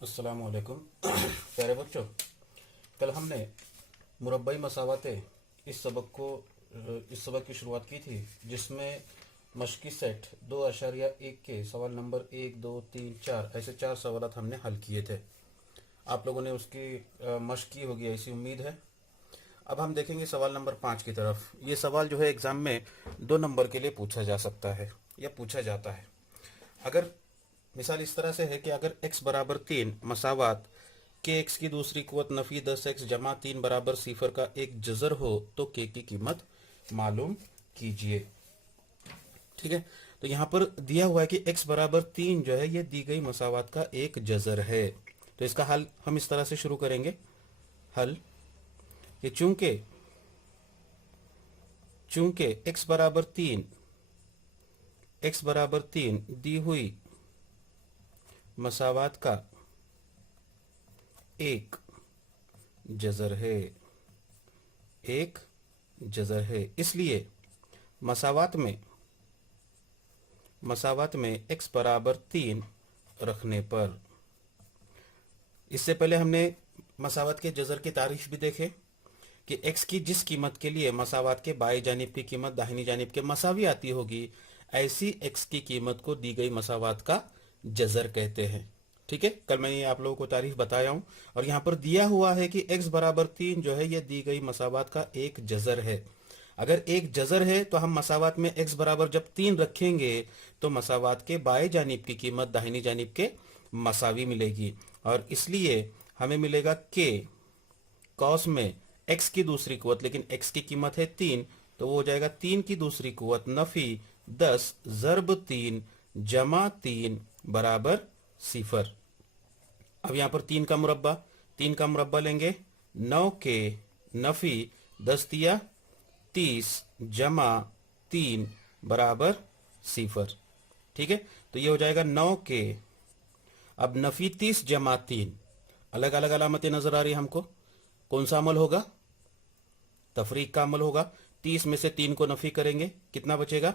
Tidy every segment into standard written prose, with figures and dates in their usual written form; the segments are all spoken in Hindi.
अस्सलाम वालेकुम। प्यारे बच्चों, कल हमने मुरब्बई मसावतें इस सबक की शुरुआत की थी, जिसमें मश्की सेट 2.1 के सवाल नंबर 1, 2, 3, 4 ऐसे 4 सवाल हमने हल किए थे। आप लोगों ने उसकी मश्क की होगी ऐसी उम्मीद है। अब हम देखेंगे सवाल नंबर 5 की तरफ। ये सवाल जो है एग्ज़ाम में 2 नंबर के लिए पूछा जा सकता है या पूछा जाता है। अगर मिसाल इस तरह से है कि अगर x बराबर 3 मसावात के x की दूसरी कुवत नफ़ी 10x जमा 3 बराबर सिफर का एक जज़र हो तो k की कीमत मालूम कीजिए। ठीक है, तो यहाँ पर दिया हुआ है कि x बराबर 3 जो है ये दी गई मसावात का एक जज़र है। तो इसका हल हम इस तरह से शुरू करेंगे। हल कि चूंकि x बराबर 3 दी हुई मसावात का एक जज़र है, इसलिए मसावात में x बराबर 3 रखने पर, इससे पहले हमने मसावात के जज़र की तारीफ भी देखे कि x की जिस कीमत के लिए मसावात के बाएं जानिब की कीमत दाहिनी जानिब के मसावी आती होगी, ऐसी x की कीमत को दी गई मसावात का जज़र कहते हैं। ठीक है, कल मैंने आप लोगों को तारीफ बताया हूं, और यहाँ पर दिया हुआ है कि x बराबर 3 जो है यह दी गई मसावात का एक जज़र है। अगर एक जज़र है तो हम मसावात में x बराबर जब 3 रखेंगे तो मसावात के बाएं जानिब की कीमत दाहिनी जानिब के मसावी मिलेगी, और इसलिए हमें मिलेगा k कॉस में x की दूसरी कुवत, लेकिन x की कीमत है 3, तो वो हो जाएगा 3 की दूसरी कुवत नफ़ी 10 ज़र्ब 3 जमा 3 बराबर सिफर। अब यहाँ पर 3 का मुरब्बा लेंगे। 9 के नफ़ी 10 दिया 30 जमा 3 बराबर सिफर। ठीक है, तो ये हो जाएगा 9 के, अब नफ़ी 30 जमा 3, अलग अलग अलामतें नजर आ रही हमको। कौन सा अमल होगा? तफरीक का अमल होगा। 30 में से 3 को नफ़ी करेंगे, कितना बचेगा?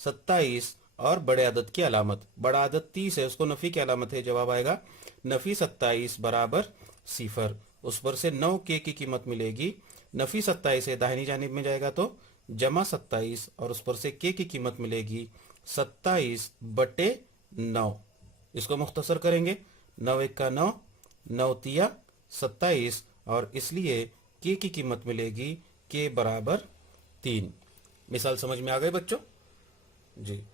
27, और बड़े अदद की अलामत, बड़ा अदद 30 है, उसको नफ़ी की अलामत है, जवाब आएगा नफ़ी 27 बराबर सिफर। उस पर से 9 के की कीमत मिलेगी, नफ़ी 27 है दाहिनी जानिब में जाएगा तो जमा 27, और उस पर से के की कीमत मिलेगी 27 बटे 9। इसको मुख्तसर करेंगे, 9 एक का 9, 9 तिया 27, और इसलिए के की कीमत मिलेगी के बराबर 3। मिसाल समझ में आ गए बच्चों जी।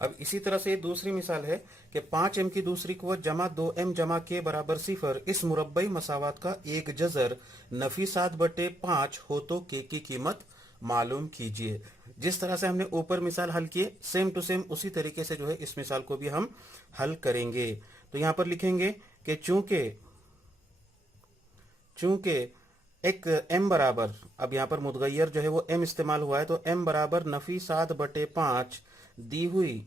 अब इसी तरह से दूसरी मिसाल है कि 5m की दूसरी कुवत जमा 2m जमा के बराबर सिफर इस मुरब्बई मसावात का एक जज़र नफ़ी 7/5 हो तो के की कीमत मालूम कीजिए। जिस तरह से हमने ऊपर मिसाल हल किए, सेम टू सेम उसी तरीके से जो है इस मिसाल को भी हम हल करेंगे। तो यहां पर लिखेंगे कि चूंकि एक m बराबर, अब यहाँ पर मुतगय्यर जो है वो m इस्तेमाल हुआ है, तो m बराबर नफ़ी 7/5 दी हुई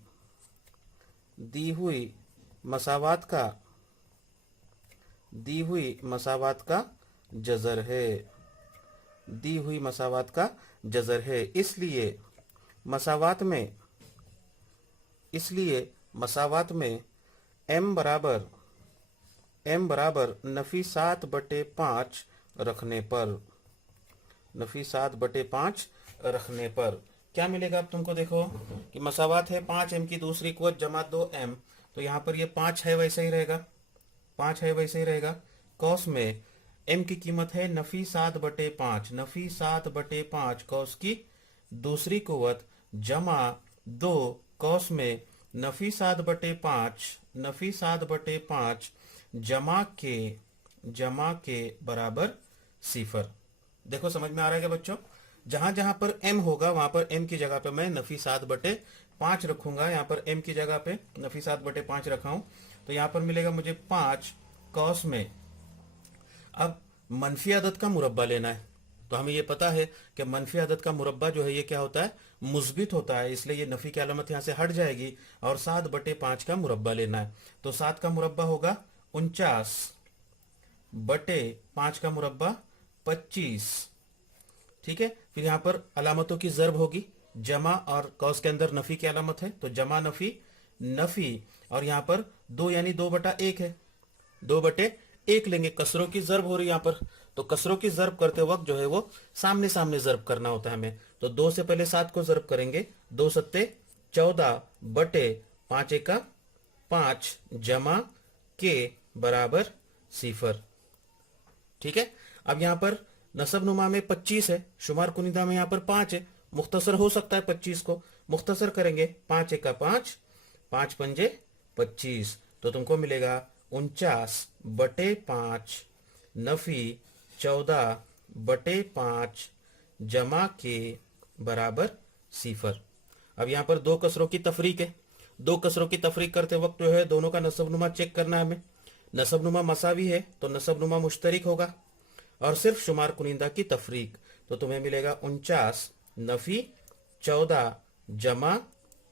मसावात का जज़र है, इसलिए मसावात में m बराबर नफ़ी 7/5 रखने पर क्या मिलेगा? अब तुमको देखो कि मसावात है 5m की दूसरी कुवत जमा 2m, तो यहाँ पर ये 5 है वैसे ही रहेगा। कॉस में m की कीमत है नफ़ी 7/5 कॉस की दूसरी कुवत जमा 2 कॉस में नफ़ी 7/5 जमा के बराबर सिफर। देखो समझ में आ रहा है क्या बच्चों? जहां जहां पर m होगा वहां पर m की जगह पे मैं नफ़ी 7/5 रखूंगा। यहाँ पर m की जगह पे नफ़ी 7/5 रखा हूं, तो यहाँ पर मिलेगा मुझे 5 कॉस में। अब मनफी अदद का मुरब्बा लेना है, तो हमें ये पता है कि मनफी अदद का मुरब्बा जो है ये क्या होता है? मुस्बित होता है, इसलिए ये नफ़ी की अलामत यहाँ से हट जाएगी, और 7/5 का मुरब्बा लेना है। तो 7 का मुरब्बा होगा 49/5 का मुरब्बा 25। ठीक है, फिर यहाँ पर अलामतों की ज़र्ब होगी, जमा और कौस के अंदर नफ़ी की अलामत है, तो जमा नफ़ी, और यहाँ पर 2 यानी 2/1 है, 2/1 लेंगे। कसरों की जर्ब हो रही है यहाँ पर, तो कसरों की जर्ब करते वक्त जो है वो सामने सामने जर्ब करना होता है हमें। तो 2 से पहले 7 को जर्ब करेंगे। 2 सत्ते 14 बटे 5 एका 5 जमा के बराबर 0। ठीक है। अब यहाँ पर नसब नुमा में 25 है, शुमार कुनिदा में यहाँ पर 5 है। मुख्तसर हो सकता है 25 को, मुख्तसर करेंगे। 5 एका 5, 5 पंजे 25, तो तुमको मिलेगा 49/5 नफी 14/5 जमा के बराबर 0। अब यहाँ पर दो कसरों की तफरीक है। दो कसरों की तफरीक करते वक्त जो है दोनों का नसबनुमा चेक करना है हमें। नसबनुमा मसावी है तो नसबनुमा मुश्तरिक होगा, और सिर्फ शुमार कुनिंदा की तफरीक, तो तुम्हें मिलेगा 49 नफी 14 जमा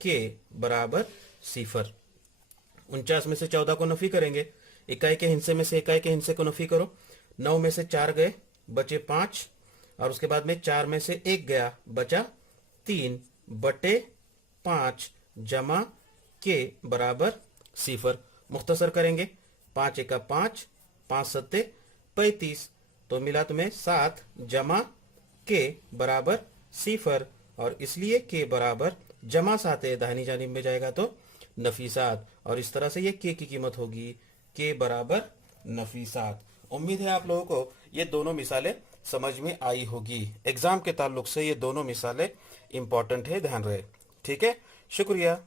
के बराबर 0। 49 में से 14 को नफी करेंगे, इकाई के हिस्से में से इकाई के हिस्से को नफी करो। 9 में से 4 गए, बचे 5, और उसके बाद में 4 में से 1 गया, बचा 3/5 जमा के बराबर 0। मुख्तसर करेंगे। 5 एका 5, 5 सत्ते 35, तो मिला तुम्हें 7 जमा के बराबर 0, और इसलिए के बराबर जमा 7 है, दाहिनी जानिब में जाएगा तो नफी 7, और इस तरह से ये के की कीमत होगी के बराबर नफी 7। उम्मीद है आप लोगों को ये दोनों मिसालें समझ में आई होगी। एग्जाम के ताल्लुक से ये दोनों मिसालें इंपॉर्टेंट है, ध्यान रहे। ठीक है, शुक्रिया।